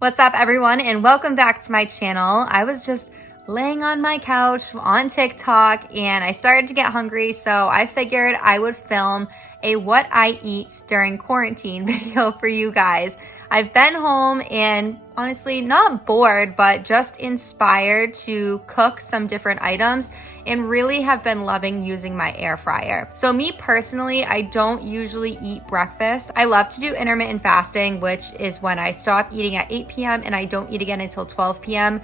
What's up, everyone, and welcome back to my channel. I was just laying on my couch on TikTok and I started to get hungry, so I figured I would film a what I eat during quarantine video for you guys. I've been home and honestly not bored, but just inspired to cook some different items and really have been loving using my air fryer. So me personally, I don't usually eat breakfast. I love to do intermittent fasting, which is when I stop eating at 8 p.m. and I don't eat again until 12 p.m.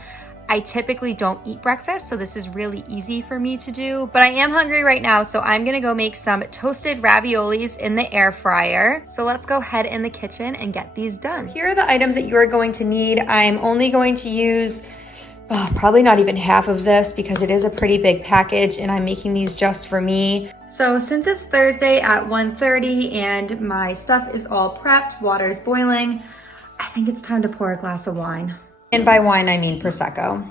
I typically don't eat breakfast, so this is really easy for me to do, but I am hungry right now, so I'm gonna go make some toasted raviolis in the air fryer. So let's go head in the kitchen and get these done. Here are the items that you are going to need. I'm only going to use probably not even half of this because it is a pretty big package and I'm making these just for me. So since it's Thursday at 1:30 and my stuff is all prepped, water is boiling, I think it's time to pour a glass of wine. And by wine, I mean Prosecco.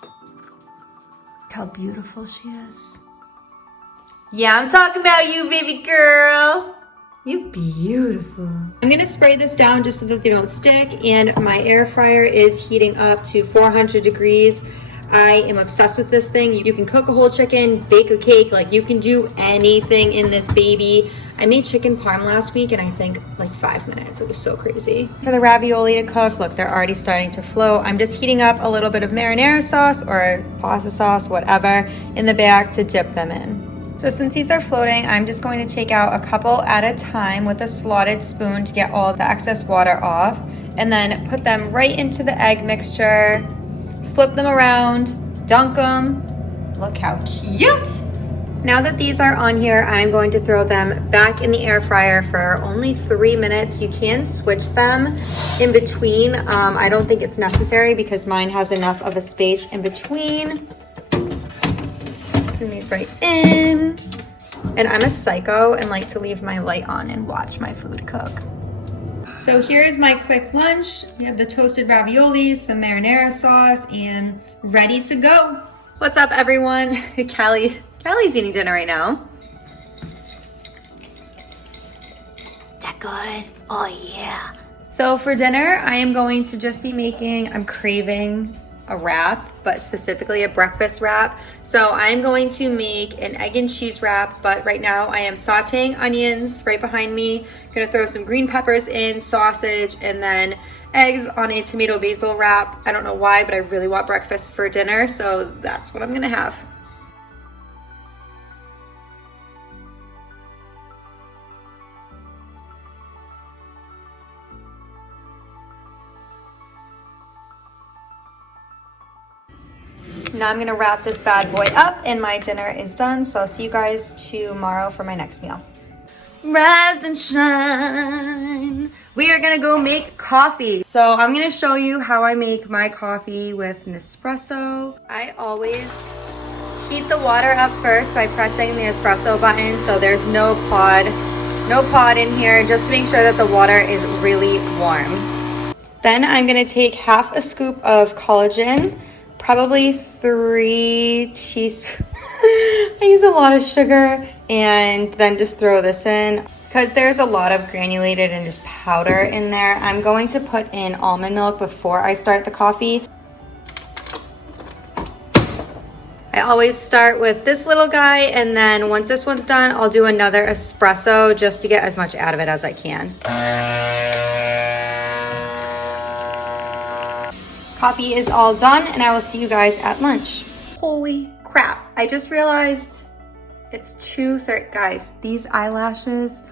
Look how beautiful she is. Yeah, I'm talking about you, baby girl. You're beautiful. I'm gonna spray this down just so that they don't stick, and my air fryer is heating up to 400 degrees. I am obsessed with this thing. You can cook a whole chicken, bake a cake, like you can do anything in this baby. I made chicken parm last week and I think like 5 minutes. It was so crazy. For the ravioli to cook, look, they're already starting to float. I'm just heating up a little bit of marinara sauce or pasta sauce, whatever, in the bag to dip them in. So since these are floating, I'm just going to take out a couple at a time with a slotted spoon to get all the excess water off, and then put them right into the egg mixture, flip them around, dunk them. Look how cute. Now that these are on here, I'm going to throw them back in the air fryer for only 3 minutes. You can switch them in between. I don't think it's necessary because mine has enough of a space in between. Putting these right in. And I'm a psycho and like to leave my light on and watch my food cook. So here's my quick lunch. We have the toasted raviolis, some marinara sauce, and ready to go. What's up, everyone? Callie's eating dinner right now. Is that good? Oh yeah. So for dinner, I am going to just be I'm craving a wrap, but specifically a breakfast wrap. So I'm going to make an egg and cheese wrap, but right now I am sauteing onions right behind me. Gonna throw some green peppers in, sausage, and then eggs on a tomato basil wrap. I don't know why, but I really want breakfast for dinner, so that's what I'm gonna have. Now I'm gonna wrap this bad boy up and my dinner is done. So I'll see you guys tomorrow for my next meal. Rise and shine. We are gonna go make coffee. So I'm gonna show you how I make my coffee with Nespresso. I always heat the water up first by pressing the espresso button. So there's no pod in here, just to make sure that the water is really warm. Then I'm gonna take half a scoop of collagen, probably 3 teaspoons. I use a lot of sugar, and then just throw this in. Because there's a lot of granulated and just powder in there, I'm going to put in almond milk before I start the coffee. I always start with this little guy, and then once this one's done, I'll do another espresso just to get as much out of it as I can. Coffee is all done, and I will see you guys at lunch. Holy crap, I just realized it's 2:30. Guys, these eyelashes,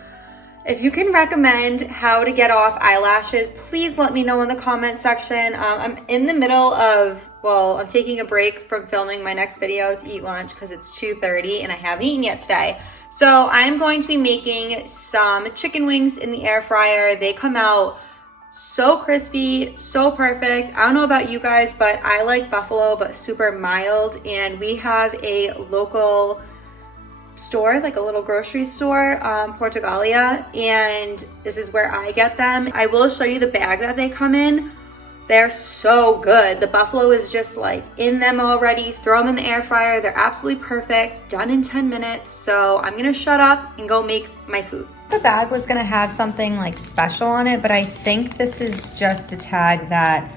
if you can recommend how to get off eyelashes, please let me know in the comment section. I'm in the middle of, I'm taking a break from filming my next video to eat lunch because it's 2:30 and I haven't eaten yet today. So I'm going to be making some chicken wings in the air fryer. They come out so crispy, so perfect. I don't know about you guys, but I like buffalo, but super mild. And we have a local store, like a little grocery store, Portugalia, and this is where I get them. I will show you the bag that they come in. They're so good. The buffalo is just like in them already. Throw them in the air fryer. They're absolutely perfect, done in 10 minutes. So I'm gonna shut up and go make my food. The bag was gonna have something like special on it, but I think this is just the tag that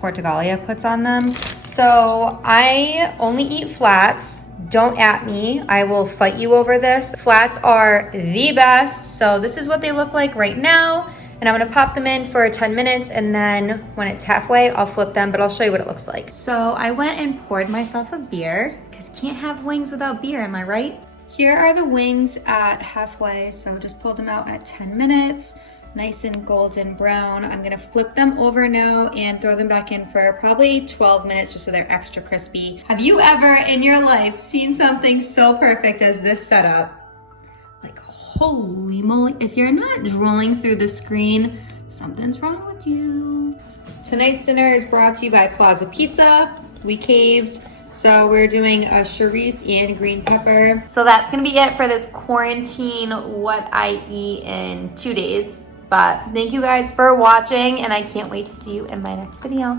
Portugalia puts on them. So I only eat flats. Don't at me, I will fight you over this. Flats are the best. So this is what they look like right now. And I'm gonna pop them in for 10 minutes, and then when it's halfway, I'll flip them, but I'll show you what it looks like. So I went and poured myself a beer, because can't have wings without beer, am I right? Here are the wings at halfway, so just pulled them out at 10 minutes. Nice and golden brown. I'm gonna flip them over now and throw them back in for probably 12 minutes just so they're extra crispy. Have you ever in your life seen something so perfect as this setup? Like, holy moly. If you're not drooling through the screen, something's wrong with you. Tonight's dinner is brought to you by Plaza Pizza. We caved. So we're doing a chorizo and green pepper. So that's gonna be it for this quarantine what I eat in 2 days. But thank you guys for watching, and I can't wait to see you in my next video.